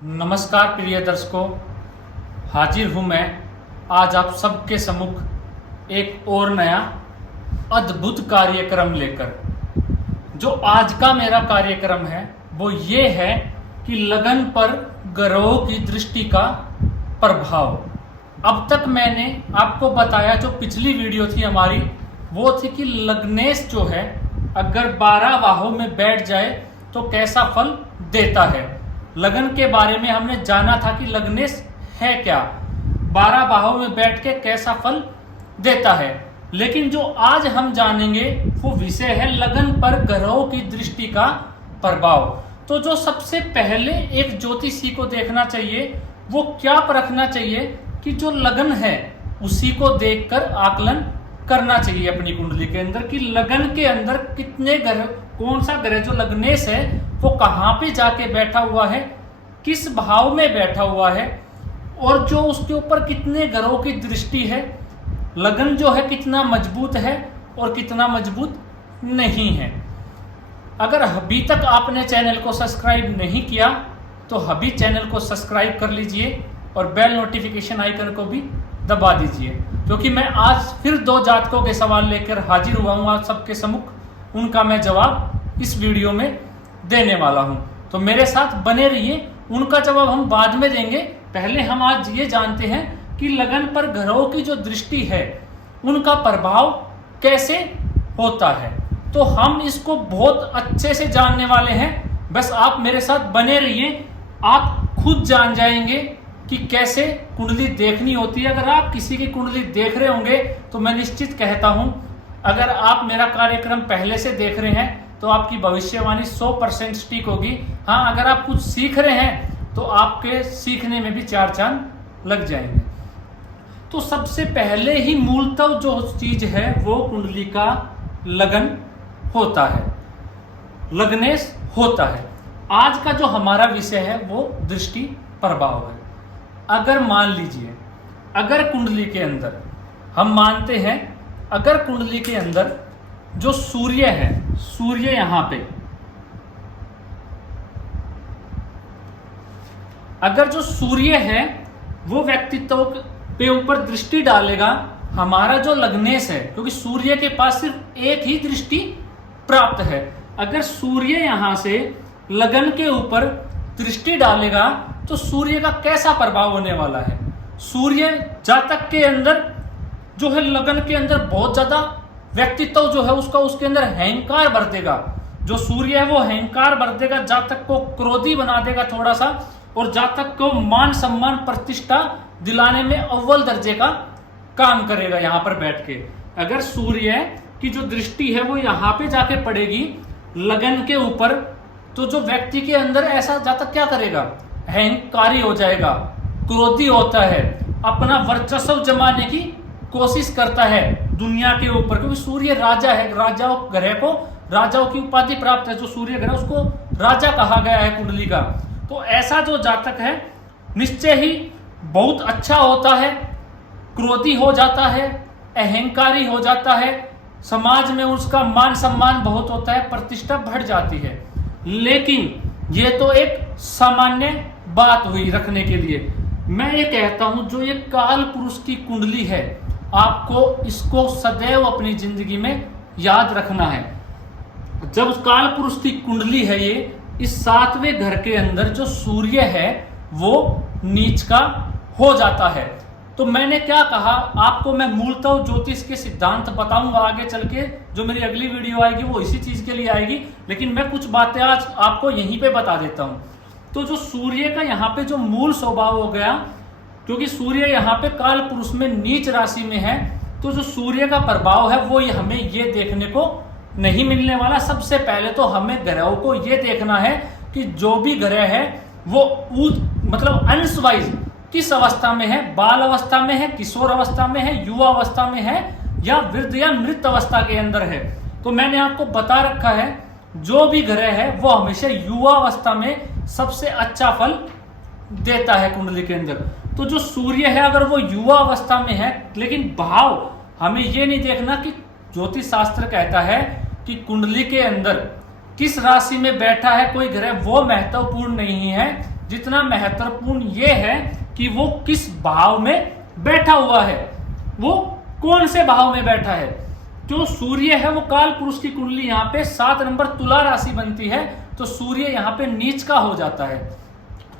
नमस्कार प्रिय दर्शकों, हाजिर हूँ मैं आज आप सबके सम्मुख एक और नया अद्भुत कार्यक्रम लेकर। जो आज का मेरा कार्यक्रम है वो ये है कि लगन पर ग्रहों की दृष्टि का प्रभाव। अब तक मैंने आपको बताया, जो पिछली वीडियो थी हमारी वो थी कि लग्नेश जो है अगर 12 बाहों में बैठ जाए तो कैसा फल देता है। लगन के बारे में हमने जाना था कि लग्नेश है क्या, 12 बाहों में बैठ के कैसा फल देता है। लेकिन जो आज हम जानेंगे वो विषय है लगन पर ग्रहों की दृष्टि का प्रभाव। तो जो सबसे पहले एक ज्योतिषी को देखना चाहिए वो क्या परखना चाहिए कि जो लगन है उसी को देखकर आकलन करना चाहिए अपनी कुंडली के अंदर कि लगन के अंदर कितने ग्रह, कौन सा ग्रह जो लग्नेश है वो कहाँ पे जाके बैठा हुआ है, किस भाव में बैठा हुआ है और जो उसके ऊपर कितने ग्रहों की दृष्टि है। लगन जो है कितना मजबूत है और कितना मजबूत नहीं है। अगर अभी तक आपने चैनल को सब्सक्राइब नहीं किया तो अभी चैनल को सब्सक्राइब कर लीजिए और बेल नोटिफिकेशन आइकन को भी दबा दीजिए, क्योंकि मैं आज फिर 2 जातकों के सवाल लेकर हाजिर हुआ हूँ आप सबके सम्मुख। उनका मैं जवाब इस वीडियो में देने वाला हूँ, तो मेरे साथ बने रहिए। उनका जवाब हम बाद में देंगे, पहले हम आज ये जानते हैं कि लगन पर ग्रहों की जो दृष्टि है उनका प्रभाव कैसे होता है। तो हम इसको बहुत अच्छे से जानने वाले हैं, बस आप मेरे साथ बने रहिए। आप खुद जान जाएंगे कि कैसे कुंडली देखनी होती है। अगर आप किसी की कुंडली देख रहे होंगे तो मैं निश्चित कहता हूं, अगर आप मेरा कार्यक्रम पहले से देख रहे हैं तो आपकी भविष्यवाणी 100% सटीक होगी। हाँ, अगर आप कुछ सीख रहे हैं तो आपके सीखने में भी 4 चांद लग जाएंगे। तो सबसे पहले ही मूलतः जो चीज है वो कुंडली का लगन होता है, लग्नेश होता है। आज का जो हमारा विषय है वो दृष्टि प्रभाव है। अगर मान लीजिए, अगर कुंडली के अंदर हम मानते हैं, अगर कुंडली के अंदर जो सूर्य है, सूर्य यहां पे, अगर जो सूर्य है वो व्यक्तित्व पे ऊपर दृष्टि डालेगा, हमारा जो लग्नेश है, क्योंकि सूर्य के पास सिर्फ एक ही दृष्टि प्राप्त है। अगर सूर्य यहां से लगन के ऊपर दृष्टि डालेगा तो सूर्य का कैसा प्रभाव होने वाला है। सूर्य जातक के अंदर जो है लगन के अंदर बहुत ज्यादा व्यक्तित्व जो है उसका, उसके अंदर अहंकार भर देगा। जो सूर्य है वो अहंकार भर देगा, जातक को क्रोधी बना देगा थोड़ा सा, और जातक को मान सम्मान प्रतिष्ठा दिलाने में अव्वल दर्जे का काम करेगा यहां पर बैठ के। अगर सूर्य की जो दृष्टि है वो यहां पे जाके पड़ेगी लगन के ऊपर, तो जो व्यक्ति के अंदर ऐसा जातक क्या करेगा, अहंकारी हो जाएगा, क्रोधी होता है, अपना वर्चस्व जमाने की कोशिश करता है दुनिया के ऊपर, क्योंकि सूर्य राजा है। राजाओं ग्रह को राजाओं की उपाधि प्राप्त है, जो सूर्य ग्रह उसको राजा कहा गया है कुंडली का। तो ऐसा जो जातक है निश्चय ही बहुत अच्छा होता है, क्रोधी हो जाता है, अहंकारी हो जाता है, समाज में उसका मान सम्मान बहुत होता है, प्रतिष्ठा बढ़ जाती है। लेकिन ये तो एक सामान्य बात हुई रखने के लिए। मैं ये कहता हूं जो ये काल पुरुष की कुंडली है, आपको इसको सदैव अपनी जिंदगी में याद रखना है। जब काल पुरुष की कुंडली है ये, इस 7वें घर के अंदर जो सूर्य है वो नीच का हो जाता है। तो मैंने क्या कहा आपको, मैं मूलतः ज्योतिष के सिद्धांत बताऊंगा आगे चल के। जो मेरी अगली वीडियो आएगी वो इसी चीज के लिए आएगी, लेकिन मैं कुछ बातें आज आपको यहीं पे बता देता हूं। तो जो सूर्य का यहाँ पे जो मूल स्वभाव हो गया, क्योंकि सूर्य यहाँ पे काल पुरुष में नीच राशि में है, तो जो सूर्य का प्रभाव है वो हमें ये देखने को नहीं मिलने वाला। सबसे पहले तो हमें ग्रहों को ये देखना है कि जो भी ग्रह है वो मतलब अंश वाइज किस अवस्था में है, बाल अवस्था में है, किशोर अवस्था में है, युवा अवस्था में है, या वृद्ध या मृत अवस्था के अंदर है। तो मैंने आपको बता रखा है जो भी ग्रह है वो हमेशा युवा अवस्था में सबसे अच्छा फल देता है कुंडली के अंदर। तो जो सूर्य है अगर वो युवा अवस्था में है, लेकिन भाव हमें ये नहीं देखना कि ज्योतिष शास्त्र कहता है कि कुंडली के अंदर किस राशि में बैठा है कोई ग्रह, वो महत्वपूर्ण नहीं है। जितना महत्वपूर्ण ये है कि वो किस भाव में बैठा हुआ है, वो कौन से भाव में बैठा है। जो सूर्य है वो काल पुरुष की कुंडली यहाँ पे 7 नंबर तुला राशि बनती है, तो सूर्य यहाँ पे नीच का हो जाता है।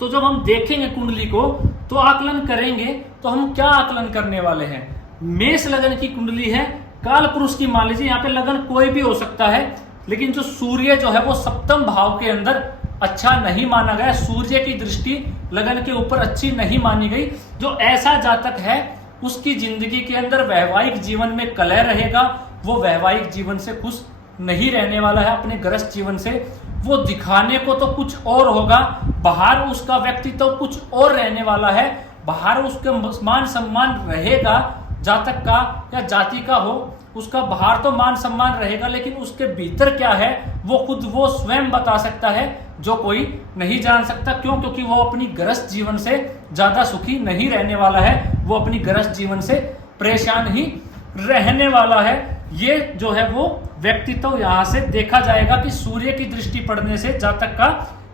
तो जब हम देखेंगे कुंडली को तो आकलन करेंगे, तो हम क्या आकलन करने वाले हैं। मेष लगन की कुंडली है, काल पुरुष की, मान लीजिए यहाँ पे लगन कोई भी हो सकता है, लेकिन जो सूर्य जो है वो सप्तम भाव के अंदर अच्छा नहीं माना गया, सूर्य की दृष्टि लगन के ऊपर अच्छी नहीं मानी गई। जो ऐसा जातक है उसकी जिंदगी के अंदर वैवाहिक जीवन में कलह रहेगा, वो वैवाहिक जीवन से खुश नहीं रहने वाला है। अपने गृहस्थ जीवन से वो दिखाने को तो कुछ और होगा, बाहर उसका व्यक्तित्व तो कुछ और रहने वाला है। बाहर उसका मान सम्मान रहेगा, जातक का या जाति का हो, उसका बाहर तो मान सम्मान रहेगा, लेकिन उसके भीतर क्या है वो खुद वो स्वयं बता सकता है, जो कोई नहीं जान सकता। क्यों? क्योंकि वो अपनी गृहस्थ जीवन से ज्यादा सुखी नहीं रहने वाला है, वो अपनी गृहस्थ जीवन से परेशान ही रहने वाला है। ये जो है वो व्यक्तित्व यहाँ से देखा जाएगा कि सूर्य की दृष्टि पड़ने से जातक का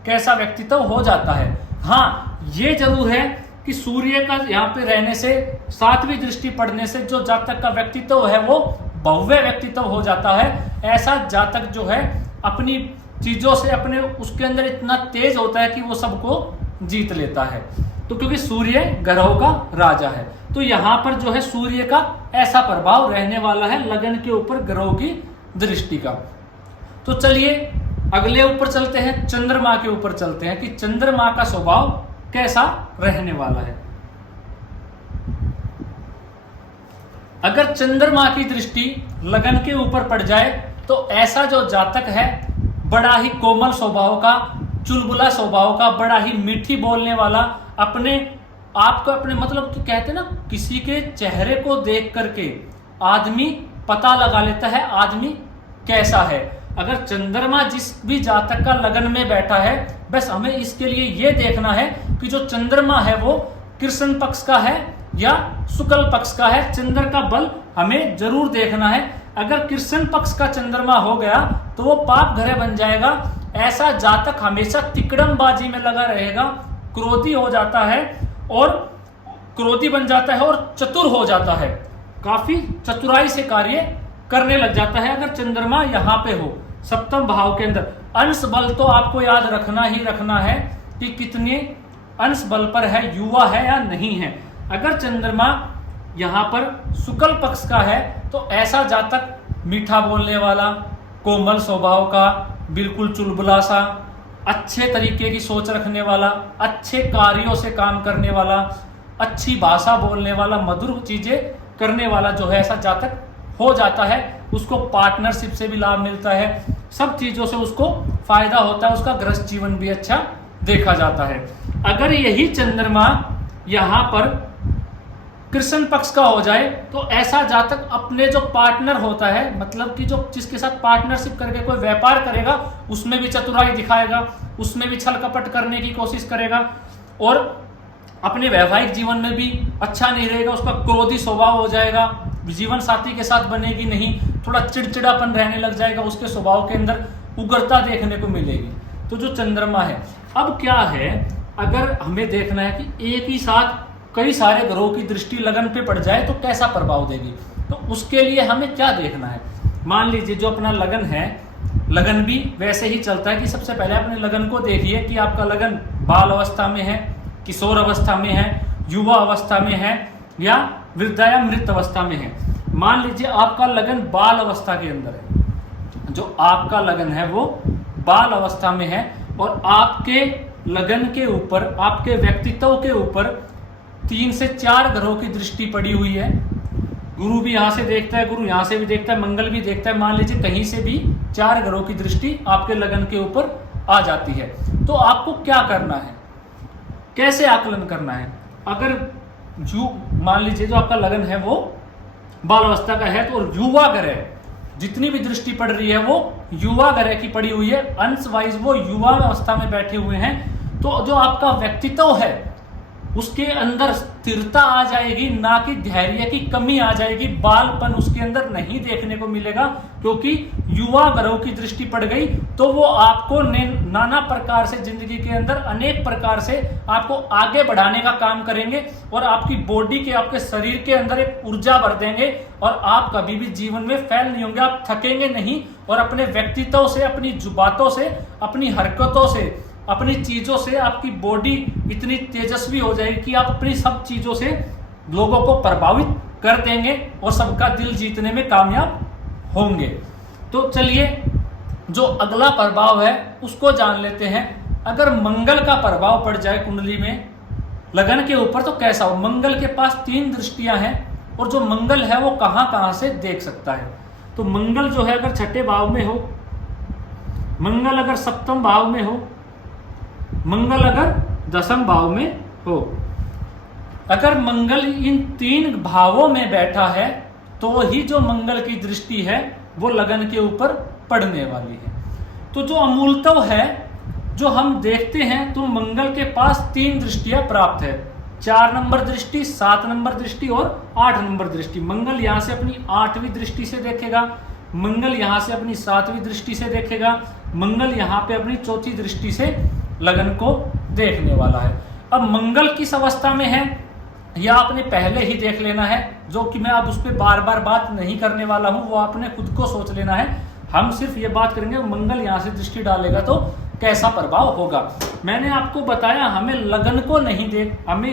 कैसा व्यक्तित्व हो जाता है। हाँ, ये जरूर है कि सूर्य का यहाँ पे रहने से, 7वीं दृष्टि पड़ने से जो जातक का व्यक्तित्व है वो भव्य व्यक्तित्व हो जाता है। ऐसा जातक जो है अपनी चीजों से, अपने उसके अंदर इतना तेज होता है कि वो सबको जीत लेता है। तो क्योंकि सूर्य ग्रहों का राजा है, तो यहाँ पर जो है सूर्य का ऐसा प्रभाव रहने वाला है लगन के ऊपर ग्रहों की दृष्टि का। तो चलिए अगले ऊपर चलते हैं, चंद्रमा के ऊपर चलते हैं कि चंद्रमा का स्वभाव कैसा रहने वाला है। अगर चंद्रमा की दृष्टि लगन के ऊपर पड़ जाए तो ऐसा जो जातक है बड़ा ही कोमल स्वभाव का, चुलबुला स्वभाव का, बड़ा ही मीठी बोलने वाला, अपने आप को अपने मतलब कि कहते हैं ना, किसी के चेहरे को देख करके आदमी पता लगा लेता है आदमी कैसा है। अगर चंद्रमा जिस भी जातक का लगन में बैठा है, बस हमें इसके लिए यह देखना है कि जो चंद्रमा है वो कृष्ण पक्ष का है या शुक्ल पक्ष का है। चंद्र का बल हमें जरूर देखना है। अगर कृष्ण पक्ष का चंद्रमा हो गया तो वो पाप घरे बन जाएगा। ऐसा जातक हमेशा तिकड़मबाजी में लगा रहेगा, क्रोधी हो जाता है और क्रोधी बन जाता है और चतुर हो जाता है, काफी चतुराई से कार्य करने लग जाता है। अगर चंद्रमा यहाँ पे हो सप्तम भाव के अंदर, अंश बल तो आपको याद रखना ही रखना है कि कितने अंश बल पर है, युवा है या नहीं है। अगर चंद्रमा यहाँ पर शुक्ल पक्ष का है तो ऐसा जातक मीठा बोलने वाला, कोमल स्वभाव का, बिल्कुल चुलबुला सा, अच्छे तरीके की सोच रखने वाला, अच्छे कार्यों से काम करने वाला, अच्छी भाषा बोलने वाला, मधुर चीजें करने वाला जो है ऐसा जातक हो जाता है। उसको पार्टनरशिप से भी लाभ मिलता है, सब चीजों से उसको फायदा होता है, उसका गृहस्थ जीवन भी अच्छा देखा जाता है। अगर यही चंद्रमा यहाँ पर कृष्ण पक्ष का हो जाए तो ऐसा जातक अपने जो पार्टनर होता है, मतलब कि जो जिसके साथ पार्टनरशिप करके कोई व्यापार करेगा, उसमें भी चतुराई दिखाएगा, उसमें भी छल कपट करने की कोशिश करेगा और अपने वैवाहिक जीवन में भी अच्छा नहीं रहेगा। उसका क्रोधी स्वभाव हो जाएगा, जीवन साथी के साथ बनेगी नहीं, थोड़ा चिड़चिड़ापन रहने लग जाएगा, उसके स्वभाव के अंदर उग्रता देखने को मिलेगी। तो जो चंद्रमा है, अब क्या है, अगर हमें देखना है कि एक ही साथ कई सारे ग्रहों की दृष्टि लगन पे पड़ जाए तो कैसा प्रभाव देगी, तो उसके लिए हमें क्या देखना है। मान लीजिए जो अपना लगन है, लगन भी वैसे ही चलता है कि सबसे पहले अपने लगन को देखिए कि आपका लगन बाल अवस्था में है, किशोर अवस्था में है, युवा अवस्था में है या वृद्धा या मृत अवस्था में है। मान लीजिए आपका लगन बाल अवस्था के अंदर है, जो आपका लगन है वो बाल अवस्था में है और आपके लगन के ऊपर, आपके व्यक्तित्व के ऊपर 3 से 4 ग्रहों की दृष्टि पड़ी हुई है। गुरु भी यहाँ से देखता है, गुरु यहाँ से भी देखता है, मंगल भी देखता है। मान लीजिए कहीं से भी 4 ग्रहों की दृष्टि आपके लगन के ऊपर आ जाती है, तो आपको क्या करना है, कैसे आकलन करना है। अगर जो मान लीजिए जो आपका लगन है वो बाल अवस्था का है तो युवा ग्रह जितनी भी दृष्टि पड़ रही है वो युवा ग्रह की पड़ी हुई है, अंश वाइज वो युवा अवस्था में बैठे हुए हैं। तो जो आपका व्यक्तित्व है उसके अंदर स्थिरता आ जाएगी, ना कि धैर्य की कमी आ जाएगी, बालपन उसके अंदर नहीं देखने को मिलेगा, क्योंकि युवा ग्रह की दृष्टि पड़ गई तो वो आपको नाना प्रकार से जिंदगी के अंदर अनेक प्रकार से आपको आगे बढ़ाने का काम करेंगे और आपकी बॉडी के, आपके शरीर के अंदर एक ऊर्जा भर देंगे और आप कभी भी जीवन में फेल नहीं होंगे, आप थकेंगे नहीं और अपने व्यक्तित्व से, अपनी बातों से, अपनी हरकतों से, अपनी चीजों से आपकी बॉडी इतनी तेजस्वी हो जाएगी कि आप अपनी सब चीजों से लोगों को प्रभावित कर देंगे और सबका दिल जीतने में कामयाब होंगे। तो चलिए जो अगला प्रभाव है उसको जान लेते हैं। अगर मंगल का प्रभाव पड़ जाए कुंडली में लगन के ऊपर तो कैसा हो। मंगल के पास 3 दृष्टियां हैं और जो मंगल है वो कहां कहां से देख सकता है। तो मंगल जो है अगर 6ठे भाव में हो, मंगल अगर 7वें भाव में हो, मंगल अगर 10वें भाव में हो, अगर मंगल इन 3 भावों में बैठा है तो ही जो मंगल की दृष्टि है वो लगन के ऊपर पड़ने वाली है। तो जो अमूलतव है जो हम देखते हैं तो मंगल के पास 3 दृष्टियां प्राप्त है, 4 नंबर दृष्टि, 7 नंबर दृष्टि और 8 नंबर दृष्टि। मंगल यहां से अपनी 8वीं दृष्टि से देखेगा, मंगल यहां से अपनी 7वीं दृष्टि से देखेगा, मंगल यहां पे अपनी 4थी दृष्टि से लगन को देखने वाला है। अब मंगल किस अवस्था में है यह आपने पहले ही देख लेना है, जो कि मैं अब उस पर बार बार बात नहीं करने वाला हूं, वो आपने खुद को सोच लेना है। हम सिर्फ ये बात करेंगे मंगल यहां से दृष्टि डालेगा तो कैसा प्रभाव होगा। मैंने आपको बताया हमें लगन को नहीं हमें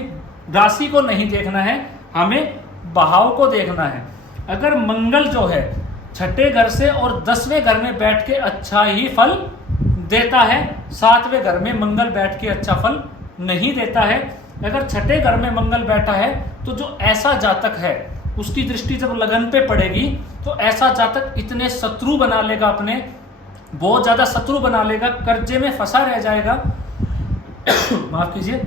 राशि को नहीं देखना है, हमें भाव को देखना है। अगर मंगल जो है 6ठे घर से और 10वें घर में बैठ के अच्छा ही फल देता है, 7वें घर में मंगल बैठ के अच्छा फल नहीं देता है। अगर 6ठे घर में मंगल बैठा है तो जो ऐसा जातक है उसकी दृष्टि जब लगन पे पड़ेगी तो ऐसा जातक इतने शत्रु बना लेगा, अपने बहुत ज्यादा शत्रु बना लेगा, कर्जे में फंसा रह जाएगा माफ कीजिए,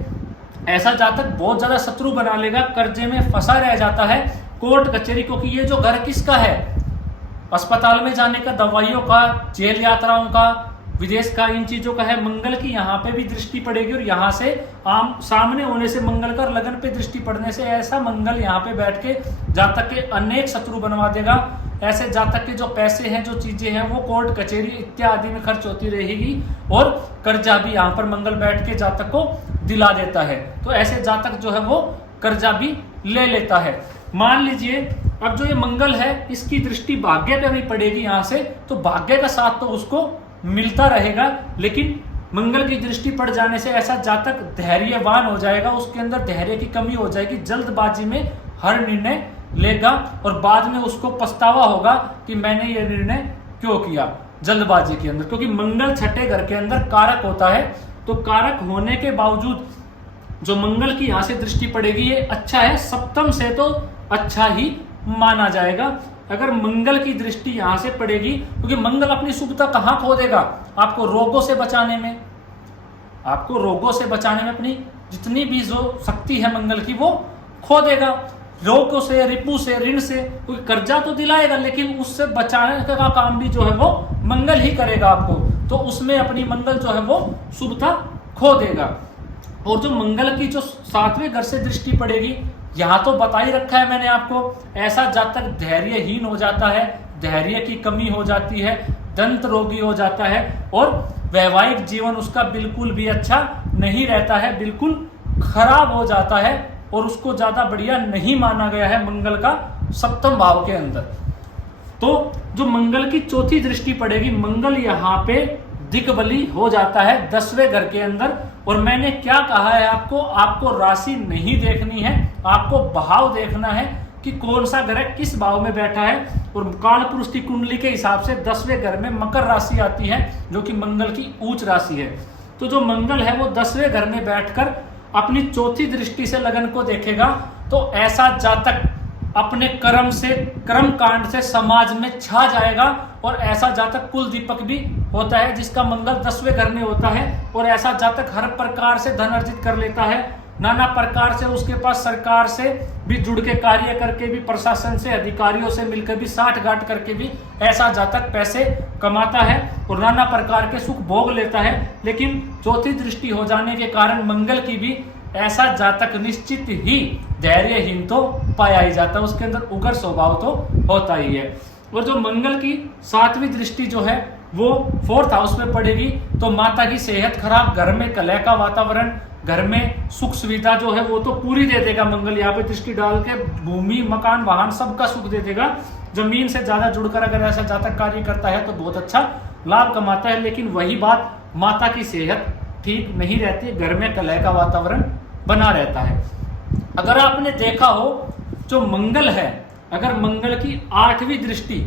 ऐसा जातक बहुत ज्यादा शत्रु बना लेगा, कर्जे में फंसा रह जाता है, कोर्ट कचहरी, क्योंकि ये जो घर किसका है, अस्पताल में जाने का, दवाइयों का, जेल यात्राओं का, विदेश का, इन चीजों का है। मंगल की यहाँ पे भी दृष्टि पड़ेगी और यहाँ से आम सामने होने से मंगल का लगन पे दृष्टि पड़ने से ऐसा मंगल यहाँ पे बैठ के जातक के अनेक शत्रु बनवा देगा। ऐसे जातक के जो पैसे हैं, जो चीजें हैं, वो कोर्ट कचहरी इत्यादि में खर्च होती रहेगी और कर्जा भी यहाँ पर मंगल बैठ के जातक को दिला देता है। तो ऐसे जातक जो है वो कर्जा भी ले लेता है। मान लीजिए अब जो ये मंगल है इसकी दृष्टि भाग्य पे भी पड़ेगी यहाँ से, तो भाग्य का साथ तो उसको मिलता रहेगा, लेकिन मंगल की दृष्टि पड़ जाने से ऐसा जातक धैर्यवान हो जाएगा, उसके अंदर धैर्य की कमी हो जाएगी, जल्दबाजी में हर निर्णय लेगा और बाद में उसको पछतावा होगा कि मैंने ये निर्णय क्यों किया जल्दबाजी के अंदर। क्योंकि मंगल 6ठे घर के अंदर कारक होता है, तो कारक होने के बावजूद जो मंगल की यहां से दृष्टि पड़ेगी ये अच्छा है, 7म से तो अच्छा ही माना जाएगा। अगर मंगल की दृष्टि यहां से पड़ेगी, क्योंकि मंगल अपनी शुभता कहां खो देगा, आपको रोगों से बचाने में, आपको रोगों से बचाने में अपनी जितनी भी जो शक्ति है मंगल की वो खो देगा। रोगों से, रिपु से, ऋण से, क्योंकि कर्जा तो दिलाएगा लेकिन उससे बचाने का काम भी जो है वो मंगल ही करेगा आपको, तो उसमें अपनी मंगल जो है वो शुभता खो देगा। और जो मंगल की जो 7वें घर से दृष्टि पड़ेगी, यहां तो बता ही रखा है मैंने आपको, ऐसा जातक धैर्यहीन हो जाता है, धैर्य की कमी हो जाती है, दंत रोगी हो जाता है और वैवाहिक जीवन उसका बिल्कुल भी अच्छा नहीं रहता है, बिल्कुल खराब हो जाता है और उसको ज्यादा बढ़िया नहीं माना गया है मंगल का 7वें भाव के अंदर। तो जो मंगल की 4थी दृष्टि पड़ेगी, मंगल यहाँ पे दिग्बली हो जाता है 10वें घर के अंदर। और मैंने क्या कहा है आपको राशि नहीं देखनी है, आपको भाव देखना है कि कौन सा ग्रह किस भाव में बैठा है। और कालपुरुष की कुंडली के हिसाब से 10वें घर में मकर राशि आती है जो कि मंगल की उच्च राशि है। तो जो मंगल है वो 10वें घर में बैठकर अपनी 4थी दृष्टि से लगन को देखेगा, तो ऐसा जातक अपने कर्म से, कर्म कांड से समाज में छा जाएगा। और ऐसा जातक कुल दीपक भी होता है जिसका मंगल 10वें घर में होता है, और ऐसा जातक हर प्रकार से धन अर्जित कर लेता है, नाना प्रकार से उसके पास सरकार से भी जुड़ के कार्य करके भी, प्रशासन से, अधिकारियों से मिलकर भी, साठ गांठ करके भी ऐसा जातक पैसे कमाता है और नाना प्रकार के सुख भोग लेता है। लेकिन 4थी दृष्टि हो जाने के कारण मंगल की भी ऐसा जातक निश्चित ही धैर्यहीन तो पाया ही जाता है, उसके अंदर उग्र स्वभाव तो होता ही है। और जो मंगल की 7वीं दृष्टि जो है वो 4th हाउस में पड़ेगी तो माता की सेहत खराब, घर में कलह का वातावरण, घर में सुख सुविधा जो है वो तो पूरी दे देगा मंगल। यहाँ पे दृष्टि डाल के भूमि मकान वाहन सबका सुख दे देगा। जमीन से ज्यादा जुड़कर अगर ऐसा जातक कार्य करता है तो बहुत अच्छा लाभ कमाता है। लेकिन वही बात, माता की सेहत ठीक नहीं रहती, घर में कलह का वातावरण बना रहता है। अगर आपने देखा हो जो मंगल है, अगर मंगल की 8वीं दृष्टि,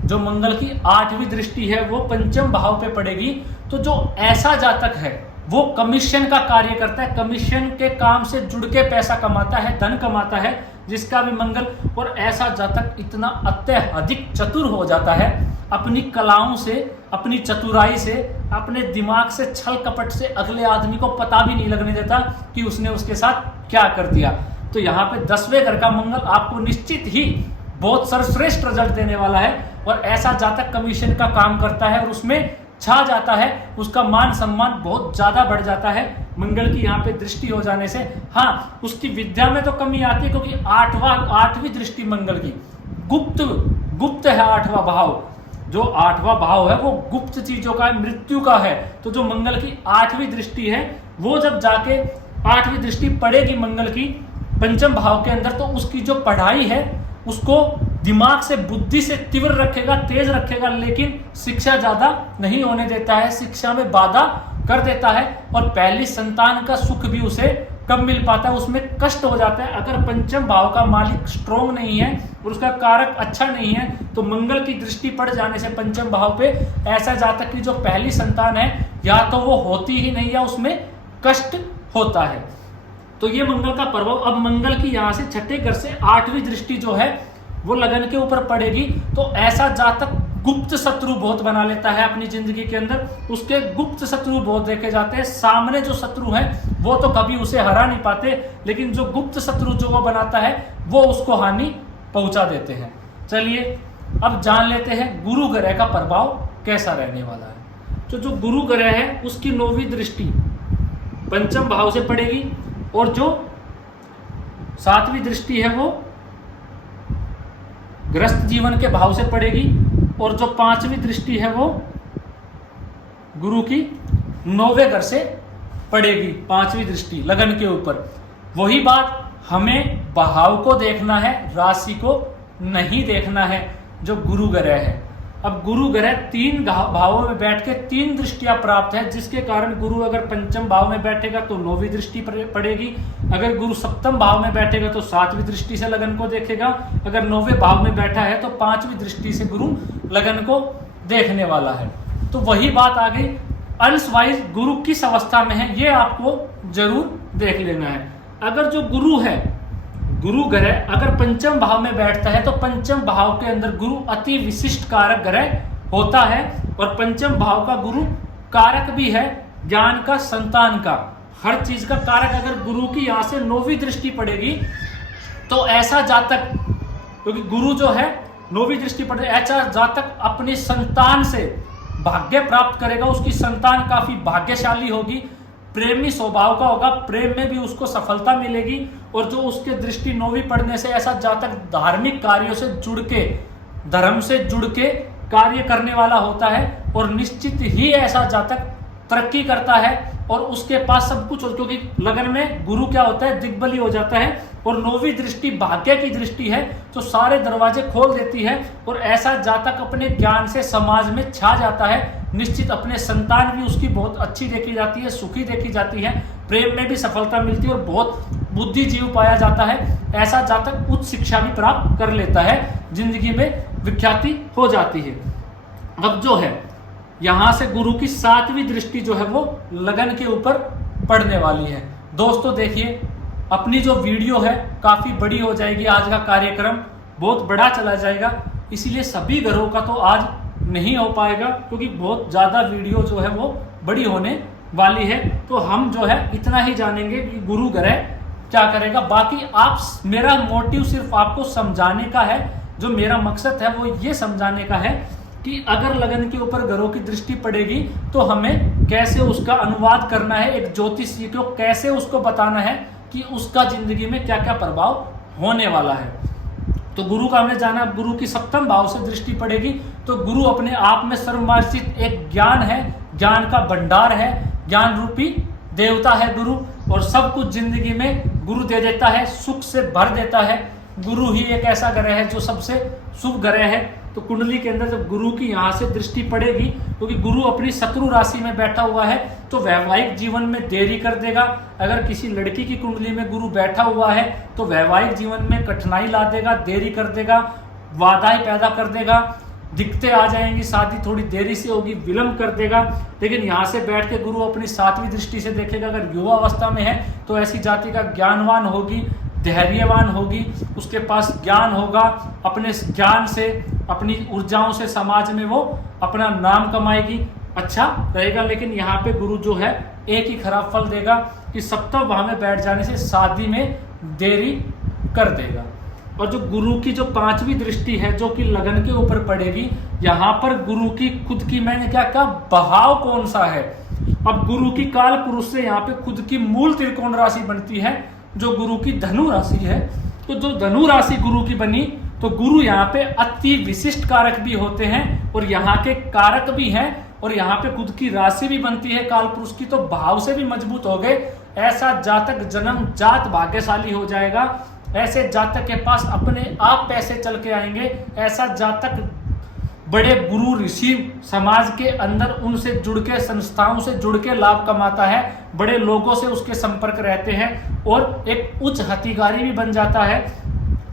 जो मंगल की 8वीं दृष्टि है वो पंचम भाव पे पड़ेगी तो जो ऐसा जातक है वो कमीशन का कार्य करता है, कमीशन के काम से जुड़ के पैसा कमाता है, धन कमाता है जिसका भी मंगल। और ऐसा जातक इतना अत्यधिक चतुर हो जाता है अपनी कलाओं से, अपनी चतुराई से, अपने दिमाग से, छल कपट से अगले आदमी को पता भी नहीं लगने देता कि उसने उसके साथ क्या कर दिया। तो यहाँ पे 10वें घर का मंगल आपको निश्चित ही बहुत सर्वश्रेष्ठ रिजल्ट देने वाला है। और ऐसा जातक कमीशन का काम करता है और उसमें छा जाता है, उसका मान सम्मान बहुत ज्यादा बढ़ जाता है मंगल की यहाँ पे दृष्टि हो जाने से। हाँ, उसकी विद्या में तो कमी आती है क्योंकि 8वीं दृष्टि मंगल की गुप्त है। 8वां भाव, जो 8वां भाव है वो गुप्त चीजों का है, मृत्यु का है। तो जो मंगल की 8वीं दृष्टि है वो जब जाके 8वीं दृष्टि पड़ेगी मंगल की पंचम भाव के अंदर, तो उसकी जो पढ़ाई है उसको दिमाग से, बुद्धि से तीव्र रखेगा, तेज रखेगा, लेकिन शिक्षा ज्यादा नहीं होने देता है, शिक्षा में बाधा कर देता है। और पहली संतान का सुख भी उसे कम मिल पाता है, उसमें कष्ट हो जाता है। अगर पंचम भाव का मालिक स्ट्रोंग नहीं है और उसका कारक अच्छा नहीं है तो मंगल की दृष्टि पड़ जाने से पंचम भाव पे ऐसा जातक की जो पहली संतान है या तो वो होती ही नहीं या उसमें कष्ट होता है। तो ये मंगल का प्रभाव। अब मंगल की यहाँ से 6ठे घर से 8वीं दृष्टि जो है वो लगन के ऊपर पड़ेगी तो ऐसा जातक गुप्त शत्रु बहुत बना लेता है अपनी जिंदगी के अंदर। उसके गुप्त शत्रु बहुत देखे जाते हैं। सामने जो शत्रु हैं वो तो कभी उसे हरा नहीं पाते, लेकिन जो गुप्त शत्रु जो वो बनाता है वो उसको हानि पहुंचा देते हैं। चलिए अब जान लेते हैं गुरु ग्रह का प्रभाव कैसा रहने वाला है। तो जो गुरु ग्रह है उसकी 9वीं दृष्टि पंचम भाव से पड़ेगी और जो 7वीं दृष्टि है वो ग्रस्त जीवन के भाव से पड़ेगी और जो 5वीं दृष्टि है वो गुरु की 9वें घर से पड़ेगी। 5वीं दृष्टि लगन के ऊपर। वही बात, हमें भाव को देखना है, राशि को नहीं देखना है जो गुरु ग्रह है। अब गुरु ग्रह 3 भावों में बैठ के 3 दृष्टियां प्राप्त है, जिसके कारण गुरु अगर पंचम भाव में बैठेगा तो 9वीं दृष्टि पड़ेगी। अगर गुरु सप्तम भाव में बैठेगा तो 7वीं दृष्टि से लगन को देखेगा। अगर 9वें भाव में बैठा है तो 5वीं दृष्टि से गुरु लगन को देखने वाला है। तो वही बात आ गई, अंश वाइज गुरु किस अवस्था में है ये आपको जरूर देख लेना है। अगर जो गुरु है, गुरु ग्रह अगर पंचम भाव में बैठता है तो पंचम भाव के अंदर गुरु अति विशिष्ट कारक ग्रह होता है और पंचम भाव का गुरु कारक भी है ज्ञान का, संतान का, हर चीज का कारक। अगर गुरु की यहां से 9वीं दृष्टि पड़ेगी तो ऐसा जातक, क्योंकि गुरु जो है 9वीं दृष्टि पड़ेगी, ऐसा जातक अपनी संतान से भाग्य प्राप्त करेगा। उसकी संतान काफी भाग्यशाली होगी, प्रेमी स्वभाव का होगा, प्रेम में भी उसको सफलता मिलेगी। और जो उसके दृष्टि 9वीं पढ़ने से ऐसा जातक धार्मिक कार्यों से जुड़ के, धर्म से जुड़ के कार्य करने वाला होता है और निश्चित ही ऐसा जातक तरक्की करता है और उसके पास सब कुछ, क्योंकि लगन में गुरु क्या होता है, दिग्बली हो जाता है और 9वीं दृष्टि भाग्य की दृष्टि है तो सारे दरवाजे खोल देती है और ऐसा जातक अपने ज्ञान से समाज में छा जाता है। निश्चित अपने संतान भी उसकी बहुत अच्छी देखी जाती है, सुखी देखी जाती है, प्रेम में भी सफलता मिलती है और बहुत बुद्धिजीव पाया जाता है। ऐसा जातक उच्च शिक्षा भी प्राप्त कर लेता है, जिंदगी में विख्याति हो जाती है। अब जो है यहां से गुरु की 7वीं दृष्टि जो है वो लगन के ऊपर पड़ने वाली है। दोस्तों देखिए, अपनी जो वीडियो है काफी बड़ी हो जाएगी, आज का कार्यक्रम बहुत बड़ा चला जाएगा, इसीलिए सभी घरों का तो आज नहीं हो पाएगा क्योंकि बहुत ज्यादा वीडियो जो है वो बड़ी होने वाली है। तो हम जो है इतना ही जानेंगे कि गुरु ग्रह क्या करेगा। बाकी आप, मेरा मोटिव सिर्फ आपको समझाने का है, जो मेरा मकसद है वो ये समझाने का है कि अगर लगन के ऊपर ग्रहों की दृष्टि पड़ेगी तो हमें कैसे उसका अनुवाद करना है, एक ज्योतिषी को कैसे उसको बताना है कि उसका जिंदगी में क्या क्या प्रभाव होने वाला है। तो गुरु का हमने जाना, गुरु की सप्तम भाव से दृष्टि पड़ेगी तो गुरु अपने आप में सर्वमार्जित एक ज्ञान है, ज्ञान का भंडार है, ज्ञान रूपी देवता है गुरु, और सब कुछ जिंदगी में गुरु दे देता है, सुख से भर देता है। गुरु ही एक ऐसा ग्रह है जो सबसे शुभ ग्रह है। तो कुंडली के अंदर जब गुरु की यहाँ से दृष्टि पड़ेगी, क्योंकि गुरु अपनी शत्रु राशि में बैठा हुआ है, तो वैवाहिक जीवन में देरी कर देगा। अगर किसी लड़की की कुंडली में गुरु बैठा हुआ है तो वैवाहिक जीवन में कठिनाई ला देगा, देरी कर देगा, बाधाएं पैदा कर देगा, दिक्कतें आ जाएंगी, शादी थोड़ी देरी से होगी, विलंब कर देगा। लेकिन यहाँ से बैठ के गुरु अपनी सातवीं दृष्टि से देखेगा, अगर युवा अवस्था में है तो ऐसी जाति का ज्ञानवान होगी, धैर्यवान होगी, उसके पास ज्ञान होगा, अपने ज्ञान से, अपनी ऊर्जाओं से समाज में वो अपना नाम कमाएगी, अच्छा रहेगा। लेकिन यहाँ पे गुरु जो है एक ही खराब फल देगा कि सप्तम भाव में बैठ जाने से शादी में देरी कर देगा। और जो गुरु की जो पांचवी दृष्टि है जो कि लगन के ऊपर पड़ेगी, यहाँ पर गुरु की खुद की, मैंने क्या कहा, भाव कौन सा है। अब गुरु की काल पुरुष से यहाँ पे खुद की मूल त्रिकोण राशि बनती है जो गुरु की धनु राशि है। तो जो धनु राशि गुरु की बनी तो गुरु यहाँ पे अति विशिष्ट कारक भी होते हैं और यहाँ के कारक भी हैं, और यहाँ पे खुद की राशि भी बनती है काल पुरुष की, तो भाव से भी मजबूत हो गए। ऐसा जातक जन्म जात भाग्यशाली हो जाएगा, ऐसे जातक के पास अपने आप पैसे चल के आएंगे, ऐसा जातक बड़े गुरु ऋषि समाज के अंदर उनसे जुड़ के, संस्थाओं से जुड़ के लाभ कमाता है, बड़े लोगों से उसके संपर्क रहते हैं और एक उच्च अधिकारी भी बन जाता है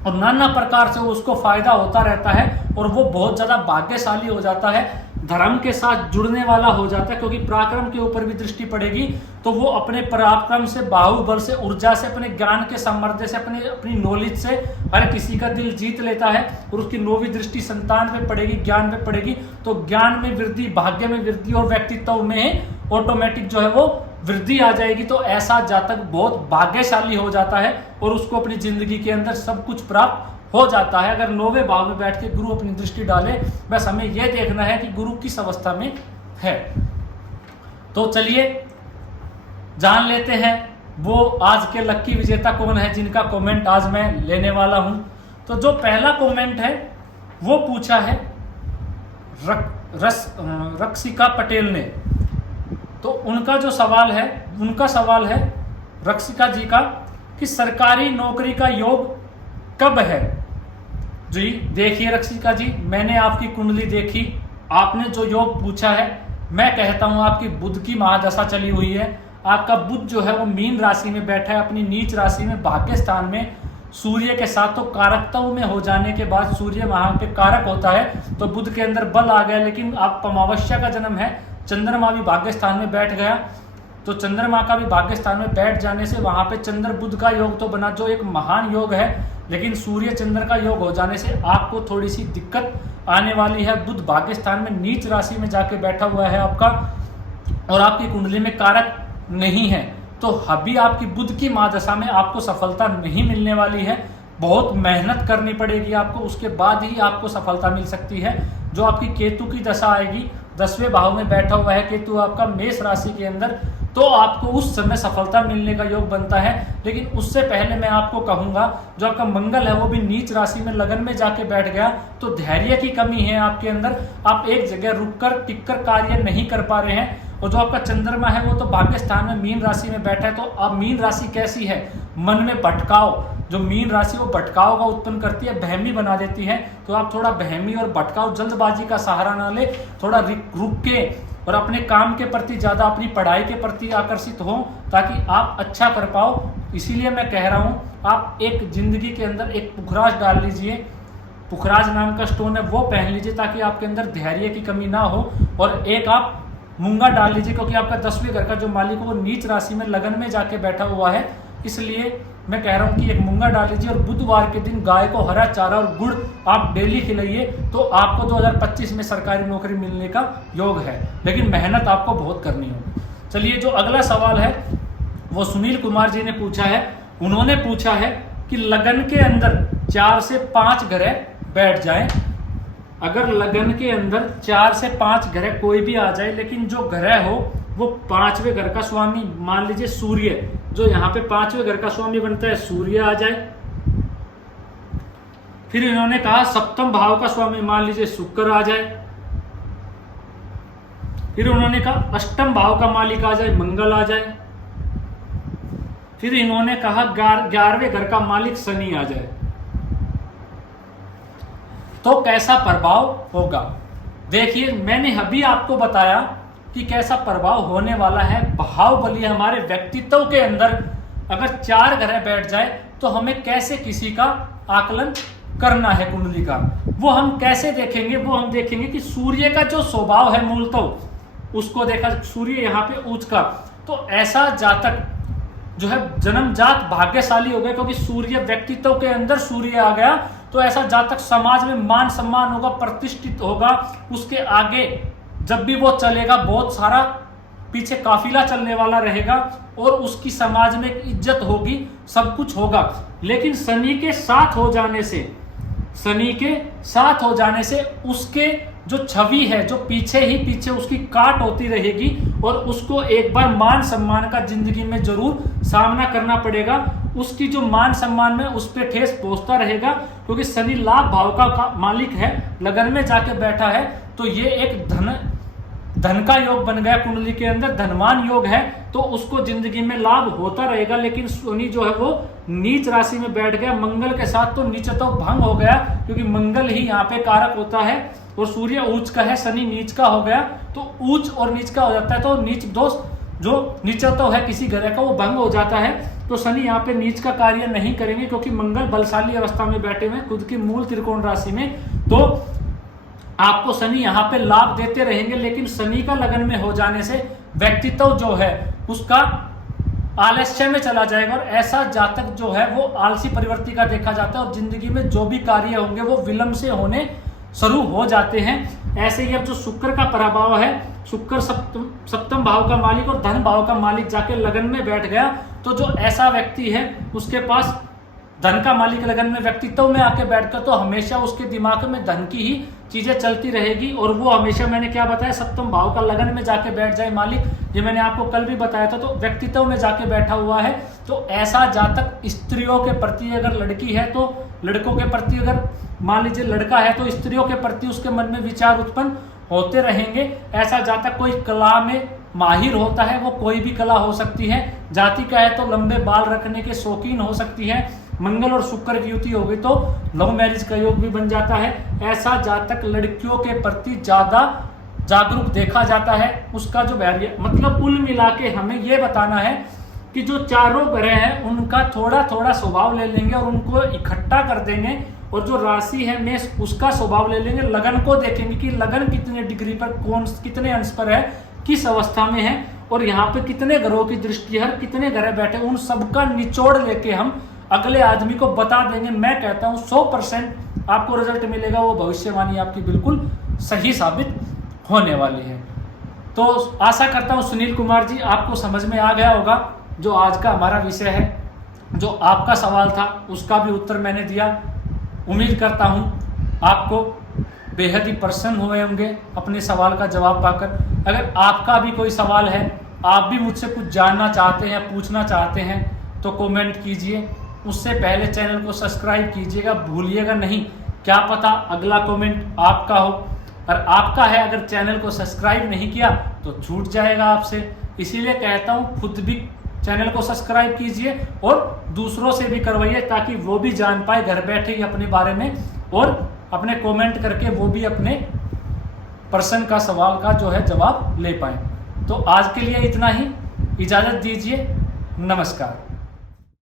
और नाना प्रकार से उसको फायदा होता रहता है और वो बहुत ज्यादा भाग्यशाली हो जाता है, धर्म के साथ जुड़ने वाला हो जाता है। क्योंकि पराक्रम के ऊपर भी दृष्टि पड़ेगी तो वो अपने पराक्रम से, बाहुबल से, ऊर्जा से, अपने ज्ञान के सामर्थ्य से, अपनी नॉलेज से हर किसी का दिल जीत लेता है। और उसकी नौवीं दृष्टि संतान पे पड़ेगी, ज्ञान पे पड़ेगी, तो ज्ञान में वृद्धि, भाग्य में वृद्धि और व्यक्तित्व में ऑटोमेटिक जो है वो वृद्धि आ जाएगी। तो ऐसा जातक बहुत भाग्यशाली हो जाता है और उसको अपनी जिंदगी के अंदर सब कुछ प्राप्त हो जाता है। अगर 9वें भाव में बैठ के गुरु अपनी दृष्टि डाले, बस हमें यह देखना है कि गुरु किस अवस्था में है। तो चलिए जान लेते हैं वो आज के लक्की विजेता कौन है जिनका कमेंट आज मैं लेने वाला हूं। तो जो पहला कमेंट है वो पूछा है रक्षिका पटेल ने। तो उनका जो सवाल है, उनका सवाल है रक्षिका जी का कि सरकारी नौकरी का योग कब है। जी देखिए रक्षिका जी, मैंने आपकी कुंडली देखी, आपने जो योग पूछा है, मैं कहता हूं आपकी बुध की महादशा चली हुई है। आपका बुध जो है वो मीन राशि में बैठा है, अपनी नीच राशि में, भाग्य स्थान में, सूर्य के साथ। तो कारकत्व में हो जाने के बाद सूर्य वहां पे कारक होता है तो बुध के अंदर बल आ गया। लेकिन आप अमावस्या का जन्म है, चंद्रमा भी भाग्य स्थान में बैठ गया, तो चंद्रमा का भी भाग्य स्थान में बैठ जाने से वहां पे चंद्र बुध का योग तो बना जो एक महान योग है। लेकिन सूर्य चंद्र का योग हो जाने से आपको थोड़ी सी दिक्कत आने वाली है। बुध भाग्य स्थान में नीच राशि में जाके बैठा हुआ है आपका, और आपकी कुंडली में कारक नहीं है, तो अभी आपकी बुध की महादशा में आपको सफलता नहीं मिलने वाली है। बहुत मेहनत करनी पड़ेगी आपको, उसके बाद ही आपको सफलता मिल सकती है। जो आपकी केतु की दशा आएगी, 10वें भाव में बैठा हुआ है केतु आपका मेष राशि के अंदर, तो आपको उस समय सफलता मिलने का योग बनता है। लेकिन उससे पहले मैं आपको कहूंगा जो आपका मंगल है वो भी नीच राशि में लगन में जाके बैठ गया, तो धैर्य की कमी है आपके अंदर, आप एक जगह रुककर टिककर कार्य नहीं कर पा रहे हैं। और जो आपका चंद्रमा है वो तो भाग्य स्थान में मीन राशि में बैठा है। तो अब मीन राशि कैसी है, मन में भटकाव, जो मीन राशि वो भटकाव का उत्पन्न करती है, बहमी बना देती है। तो आप थोड़ा बहमी और भटकाव, जल्दबाजी का सहारा ना ले, थोड़ा रुक के और अपने काम के प्रति ज्यादा, अपनी पढ़ाई के प्रति आकर्षित हो ताकि आप अच्छा कर पाओ। इसीलिए मैं कह रहा हूं आप एक जिंदगी के अंदर एक पुखराज डाल लीजिए, पुखराज नाम का स्टोन है वो पहन लीजिए ताकि आपके अंदर धैर्य की कमी ना हो। और एक आप मूंगा डाल लीजिए क्योंकि आपका 10वें घर का जो मालिक है वो नीच राशि में लगन में जाके बैठा हुआ है, इसलिए मैं कह रहा हूं कि एक मूंगा डाल लीजिए। और बुधवार के दिन गाय को हरा चारा और गुड़ आप डेली खिलाइए, तो आपको 2025 में सरकारी नौकरी मिलने का योग है। लेकिन मेहनत आपको बहुत करनी होगी। चलिए जो अगला सवाल है वो सुनील कुमार जी ने पूछा है। उन्होंने पूछा है कि लगन के अंदर 4 से 5 ग्रह बैठ जाएं, अगर लगन के अंदर 4 से 5 ग्रह कोई भी आ जाए, लेकिन जो ग्रह हो वो पांचवें घर का स्वामी, मान लीजिए सूर्य, जो यहाँ पे पांचवें घर का स्वामी बनता है सूर्य आ जाए। फिर इन्होंने कहा सप्तम भाव का स्वामी मान लीजिए शुक्र आ जाए। फिर उन्होंने कहा अष्टम भाव का मालिक आ जाए मंगल आ जाए। फिर इन्होंने कहा 11वें घर का मालिक शनि आ जाए। तो कैसा प्रभाव होगा? देखिए, मैंने अभी आपको बताया कि कैसा प्रभाव होने वाला है। भाव बलिए हमारे व्यक्तित्व के अंदर अगर 4 ग्रह बैठ जाए तो हमें कैसे किसी का आकलन करना है कुंडली का, वो हम कैसे देखेंगे? वो हम देखेंगे कि सूर्य का जो स्वभाव है मूलतः उसको देखा, सूर्य यहाँ पे उच्च का, तो ऐसा जातक जो है जन्मजात भाग्यशाली हो गया, क्योंकि सूर्य व्यक्तित्व के अंदर सूर्य आ गया। तो ऐसा जातक समाज में मान सम्मान होगा, प्रतिष्ठित होगा, उसके आगे जब भी वो चलेगा बहुत सारा पीछे काफिला चलने वाला रहेगा और उसकी समाज में इज्जत होगी, सब कुछ होगा। लेकिन शनि के साथ हो जाने से उसके जो छवि है, जो पीछे उसकी काट होती रहेगी और उसको एक बार मान सम्मान का जिंदगी में जरूर सामना करना पड़ेगा। उसकी जो मान सम्मान में उस पर ठेस पहुंचता रहेगा, क्योंकि शनि लाभ भाव का मालिक है, लगन में जाके बैठा है। तो ये एक धन का योग बन गया, कुंडली के अंदर धनवान योग है, तो उसको जिंदगी में लाभ होता रहेगा। लेकिन शनि जो है वो नीच राशि में बैठ गया मंगल के साथ, तो नीच तो भंग हो गया, क्योंकि मंगल ही यहाँ पे कारक होता है और सूर्य उच्च का है, शनि नीच का हो गया, तो उच्च और नीच का हो जाता है। तो नीच दोष जो नीचत्व है किसी ग्रह का वो भंग हो जाता है। तो शनि यहाँ पे नीच का कार्य नहीं करेंगे, क्योंकि मंगल बलशाली अवस्था में बैठे हुए खुद की मूल त्रिकोण राशि में, तो आपको शनि यहाँ पे लाभ देते रहेंगे। लेकिन शनि का लगन में हो जाने से व्यक्तित्व जो है उसका आलस्य में चला जाएगा, और ऐसा जातक जो है वो आलसी प्रवृत्ति का देखा जाता है और जिंदगी में जो भी कार्य होंगे वो विलंब से होने शुरू हो जाते हैं। ऐसे ही अब जो शुक्र का प्रभाव है, शुक्र सप्तम भाव का मालिक और धन भाव का मालिक जाके लगन में बैठ गया, तो जो ऐसा व्यक्ति है उसके पास धन का मालिक लगन में व्यक्तित्व में आके बैठकर, तो हमेशा उसके दिमाग में धन की ही चीजें चलती रहेगी। और वो हमेशा, मैंने क्या बताया, सप्तम भाव का लगन में जाके बैठ जाए मालिक, ये मैंने आपको कल भी बताया था, तो व्यक्तित्व में जाके बैठा हुआ है। तो ऐसा जातक स्त्रियों के प्रति, अगर लड़की है तो लड़कों के प्रति, अगर मान लीजिए लड़का है तो स्त्रियों के प्रति उसके मन में विचार उत्पन्न होते रहेंगे। ऐसा जातक कोई कला में माहिर होता है, वो कोई भी कला हो सकती है। जाति का है तो लंबे बाल रखने के शौकीन हो सकती है। मंगल और शुक्र की युति हो गई तो लव मैरिज का योग भी बन जाता है। ऐसा जातक लड़कियों के प्रति ज्यादा जागरूक देखा जाता है। उसका जो वैर्य, मतलब कुल मिला के हमें ये बताना है कि जो चारों ग्रह हैं उनका थोड़ा थोड़ा स्वभाव ले लेंगे और उनको इकट्ठा कर देंगे, और जो राशि है मेष उसका स्वभाव ले लेंगे। लगन को देखेंगे कि लगन कितने डिग्री पर, कौन कितने अंश पर है, किस अवस्था में है, और यहाँ पे कितने ग्रहों की दृष्टि है, कितने ग्रह बैठे, उन सबका निचोड़ लेके हम अगले आदमी को बता देंगे। मैं कहता हूँ 100% आपको रिजल्ट मिलेगा, वो भविष्यवाणी आपकी बिल्कुल सही साबित होने वाली है। तो आशा करता हूँ सुनील कुमार जी आपको समझ में आ गया होगा जो आज का हमारा विषय है। जो आपका सवाल था उसका भी उत्तर मैंने दिया। उम्मीद करता हूँ आपको बेहद ही प्रसन्न हुए होंगे अपने सवाल का जवाब पाकर। अगर आपका भी कोई सवाल है, आप भी मुझसे कुछ जानना चाहते हैं, पूछना चाहते हैं, तो कमेंट कीजिए। उससे पहले चैनल को सब्सक्राइब कीजिएगा, भूलिएगा नहीं, क्या पता अगला कमेंट आपका हो। और आपका है, अगर चैनल को सब्सक्राइब नहीं किया तो छूट जाएगा आपसे। इसीलिए कहता हूँ खुद भी चैनल को सब्सक्राइब कीजिए और दूसरों से भी करवाइए, ताकि वो भी जान पाए घर बैठे ही अपने बारे में, और अपने कमेंट करके वो भी अपने प्रश्न का, सवाल का जो है जवाब ले पाए। तो आज के लिए इतना ही, इजाज़त दीजिए, नमस्कार।